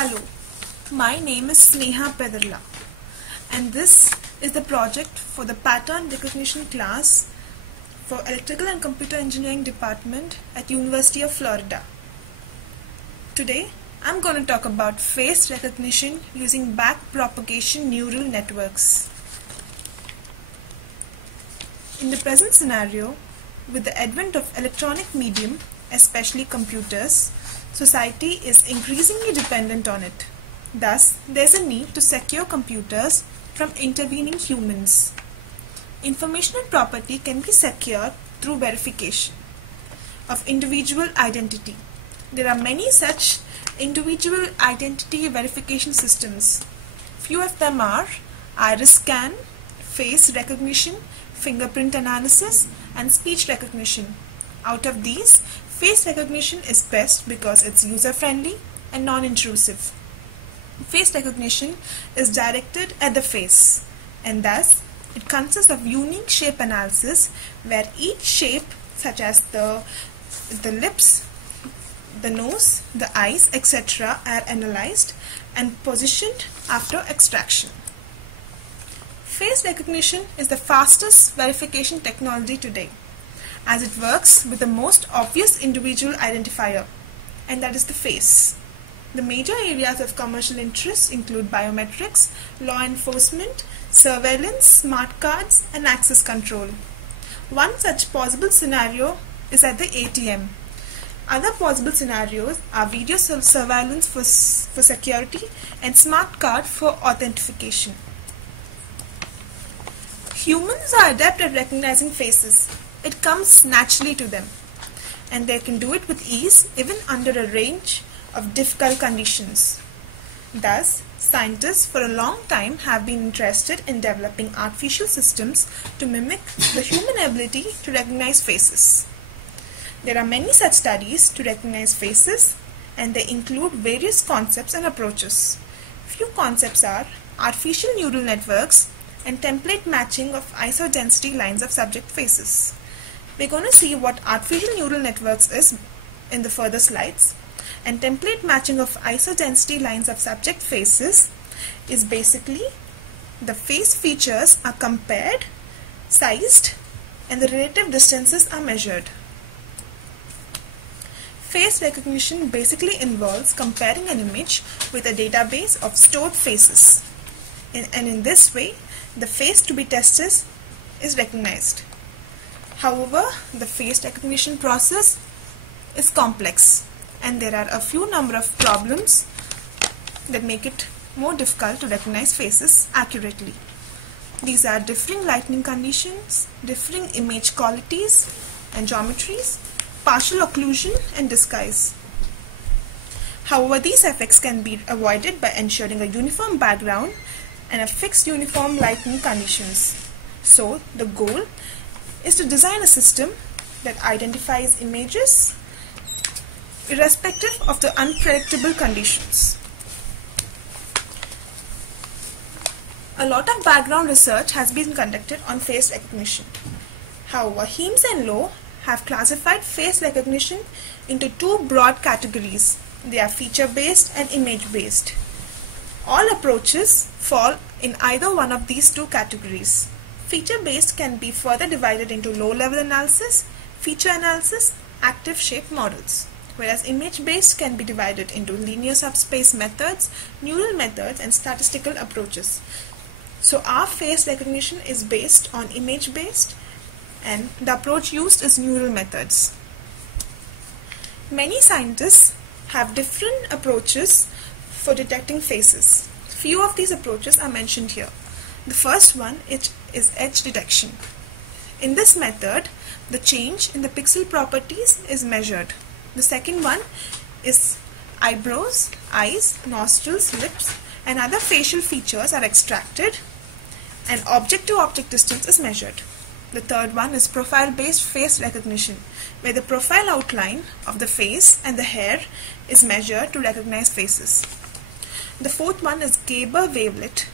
Hello, my name is Sneha Pedarla and this is the project for the pattern recognition class for Electrical and Computer Engineering Department at University of Florida. Today I'm going to talk about face recognition using backpropagation neural networks. In the present scenario, with the advent of electronic medium, especially computers, society is increasingly dependent on it. Thus, there is a need to secure computers from intervening humans. Informational property can be secured through verification of individual identity. There are many such individual identity verification systems. Few of them are iris scan, face recognition, fingerprint analysis, and speech recognition. Out of these, face recognition is best because it's user-friendly and non-intrusive. Face recognition is directed at the face, and thus it consists of unique shape analysis where each shape, such as the lips, the nose, the eyes, etc., are analyzed and positioned after extraction. Face recognition is the fastest verification technology today, as it works with the most obvious individual identifier, and that is the face. The major areas of commercial interest include biometrics, law enforcement, surveillance, smart cards, and access control. One such possible scenario is at the ATM. Other possible scenarios are video surveillance for security and smart card for authentication. Humans are adept at recognizing faces. It comes naturally to them, and they can do it with ease even under a range of difficult conditions. Thus, scientists for a long time have been interested in developing artificial systems to mimic the human ability to recognize faces. There are many such studies to recognize faces, and they include various concepts and approaches. Few concepts are artificial neural networks and template matching of isodensity lines of subject faces. We're going to see what artificial neural networks is in the further slides, and template matching of isodensity lines of subject faces is basically the face features are compared, sized, and the relative distances are measured. Face recognition basically involves comparing an image with a database of stored faces, and in this way the face to be tested is recognized. However, the face recognition process is complex, and there are a few number of problems that make it more difficult to recognize faces accurately. These are differing lighting conditions, differing image qualities and geometries, partial occlusion and disguise. However, these effects can be avoided by ensuring a uniform background and a fixed uniform lighting conditions. So, the goal is to design a system that identifies images irrespective of the unpredictable conditions. A lot of background research has been conducted on face recognition. However, Heems and Lowe have classified face recognition into two broad categories. They are feature-based and image-based. All approaches fall in either one of these two categories. Feature-based can be further divided into low-level analysis, feature analysis, active shape models, whereas image-based can be divided into linear subspace methods, neural methods, and statistical approaches. So our face recognition is based on image-based, and the approach used is neural methods. Many scientists have different approaches for detecting faces. Few of these approaches are mentioned here. The first one is edge detection. In this method, the change in the pixel properties is measured. The second one is eyebrows, eyes, nostrils, lips, and other facial features are extracted, and object-to-object distance is measured. The third one is profile-based face recognition, where the profile outline of the face and the hair is measured to recognize faces. The fourth one is Gabor wavelet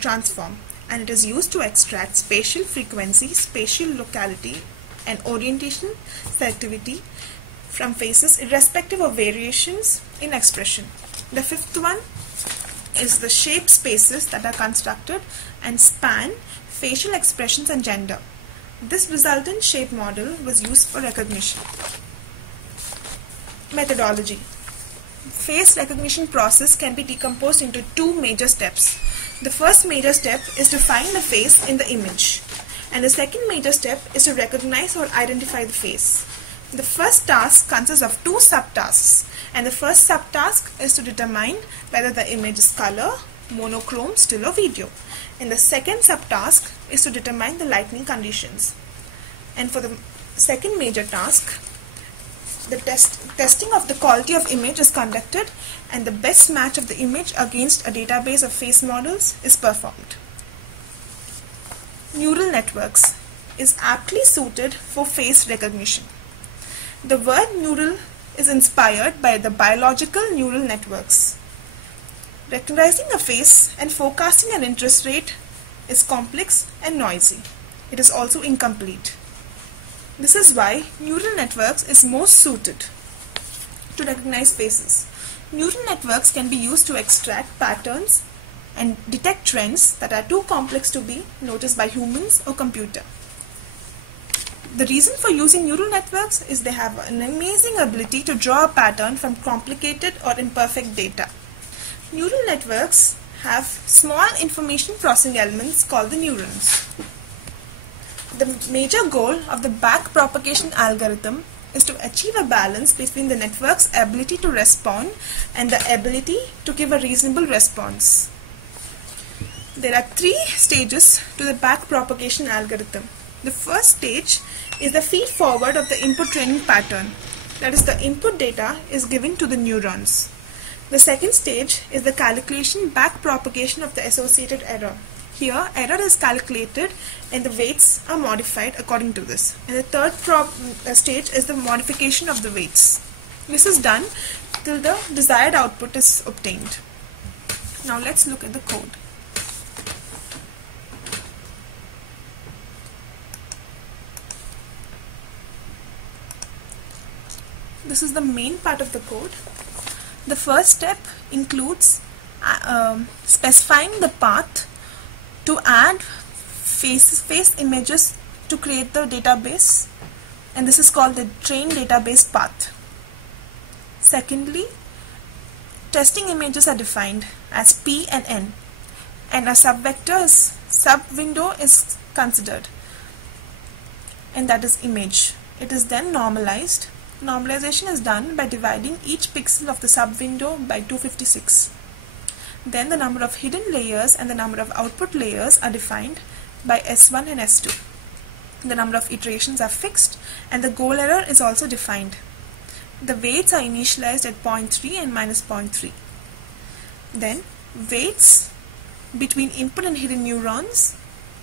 transform, and it is used to extract spatial frequency, spatial locality, and orientation selectivity from faces irrespective of variations in expression. The fifth one is the shape spaces that are constructed and span facial expressions and gender. This resultant shape model was used for recognition. Methodology. Face recognition process can be decomposed into two major steps. The first major step is to find the face in the image, and the second major step is to recognize or identify the face. The first task consists of two subtasks, and the first subtask is to determine whether the image is color, monochrome, still or video, and the second subtask is to determine the lighting conditions. And for the second major task, the testing of the quality of image is conducted, and the best match of the image against a database of face models is performed. Neural networks is aptly suited for face recognition. The word neural is inspired by the biological neural networks. Recognizing a face and forecasting an interest rate is complex and noisy. It is also incomplete. This is why neural networks is most suited to recognize faces. Neural networks can be used to extract patterns and detect trends that are too complex to be noticed by humans or computer. The reason for using neural networks is they have an amazing ability to draw a pattern from complicated or imperfect data. Neural networks have small information processing elements called the neurons. The major goal of the backpropagation algorithm is to achieve a balance between the network's ability to respond and the ability to give a reasonable response. There are three stages to the backpropagation algorithm. The first stage is the feed forward of the input training pattern. That is, the input data is given to the neurons. The second stage is the calculation backpropagation of the associated error. Here, error is calculated and the weights are modified according to this. And the third stage is the modification of the weights. This is done till the desired output is obtained. Now let's look at the code. This is the main part of the code. The first step includes specifying the path to add face images to create the database, and this is called the train database path. Secondly, testing images are defined as P and N, and a sub window is considered, and that is image. It is then normalized. Normalization is done by dividing each pixel of the sub window by 256. Then the number of hidden layers and the number of output layers are defined by S1 and S2. The number of iterations are fixed, and the goal error is also defined. The weights are initialized at 0.3 and minus 0.3. Then weights between input and hidden neurons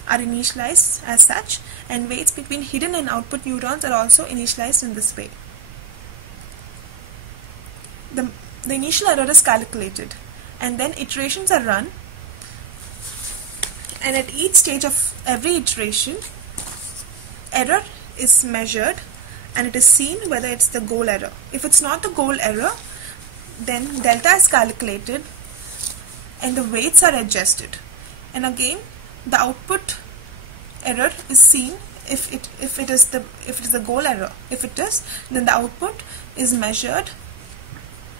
are initialized as such, and weights between hidden and output neurons are also initialized in this way. The initial error is calculated, and then iterations are run, and at each stage of every iteration, error is measured and it is seen whether it's the goal error. If it's not the goal error, then delta is calculated and the weights are adjusted, and again the output error is seen if it is the goal error. If it is, then the output is measured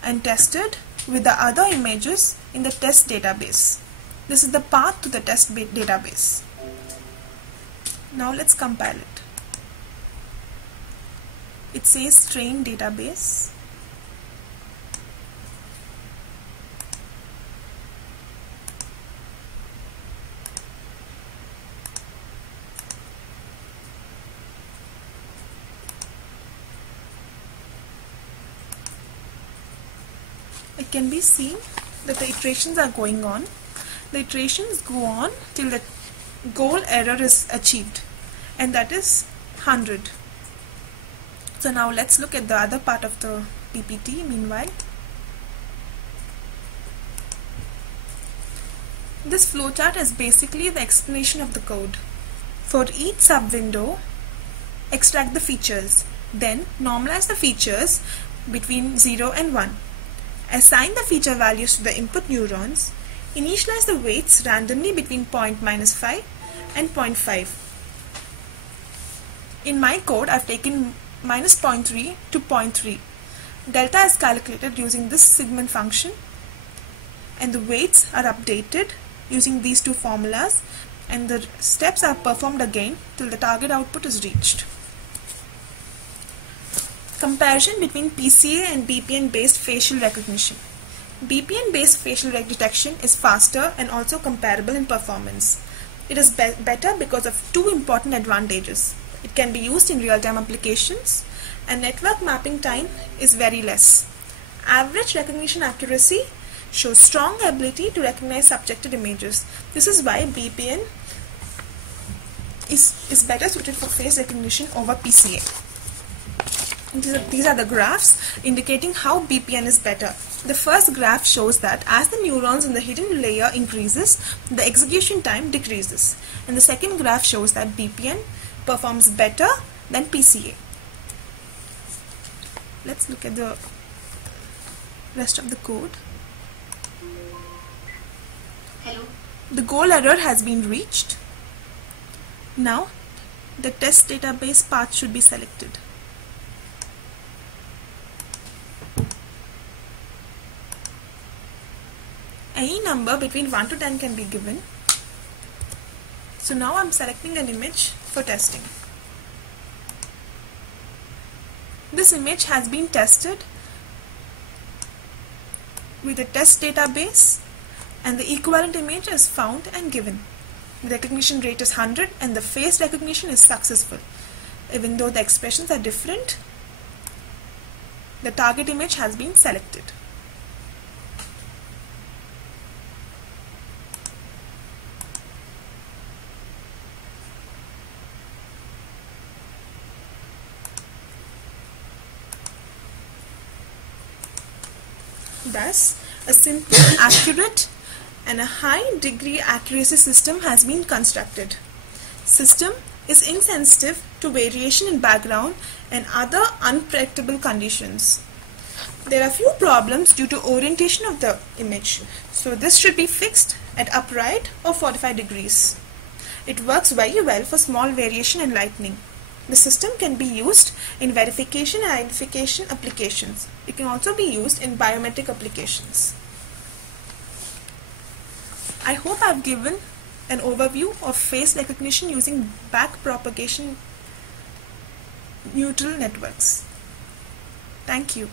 and tested with the other images in the test database. This is the path to the test database. Now let's compile it. It says train database. It can be seen that the iterations are going on. The iterations go on till the goal error is achieved, and that is 100. So now let's look at the other part of the PPT meanwhile. This flowchart is basically the explanation of the code. For each sub-window, extract the features, then normalize the features between 0 and 1. Assign the feature values to the input neurons. Initialize the weights randomly between point -5 and 0.5. In my code, I've taken -0.3 to 0.3. Delta is calculated using this segment function, and the weights are updated using these two formulas, and the steps are performed again till the target output is reached. Comparison between PCA and BPN based facial recognition. BPN based facial detection is faster and also comparable in performance. It is better because of two important advantages. It can be used in real-time applications, and network mapping time is very less. Average recognition accuracy shows strong ability to recognize subjected images. This is why BPN is better suited for face recognition over PCA. These are the graphs indicating how BPN is better. The first graph shows that as the neurons in the hidden layer increases, the execution time decreases. And the second graph shows that BPN performs better than PCA. Let's look at the rest of the code. Hello. The goal error has been reached. Now, the test database path should be selected. Any number between 1 to 10 can be given. So now I'm selecting an image for testing. This image has been tested with a test database, and the equivalent image is found and given. The recognition rate is 100 and the face recognition is successful. Even though the expressions are different, the target image has been selected. Thus, a simple, accurate and a high degree accuracy system has been constructed. System is insensitive to variation in background and other unpredictable conditions. There are few problems due to orientation of the image, so this should be fixed at upright or 45 degrees. It works very well for small variation in lighting. The system can be used in verification and identification applications. It can also be used in biometric applications. I hope I have given an overview of face recognition using back propagation neutral networks. Thank you.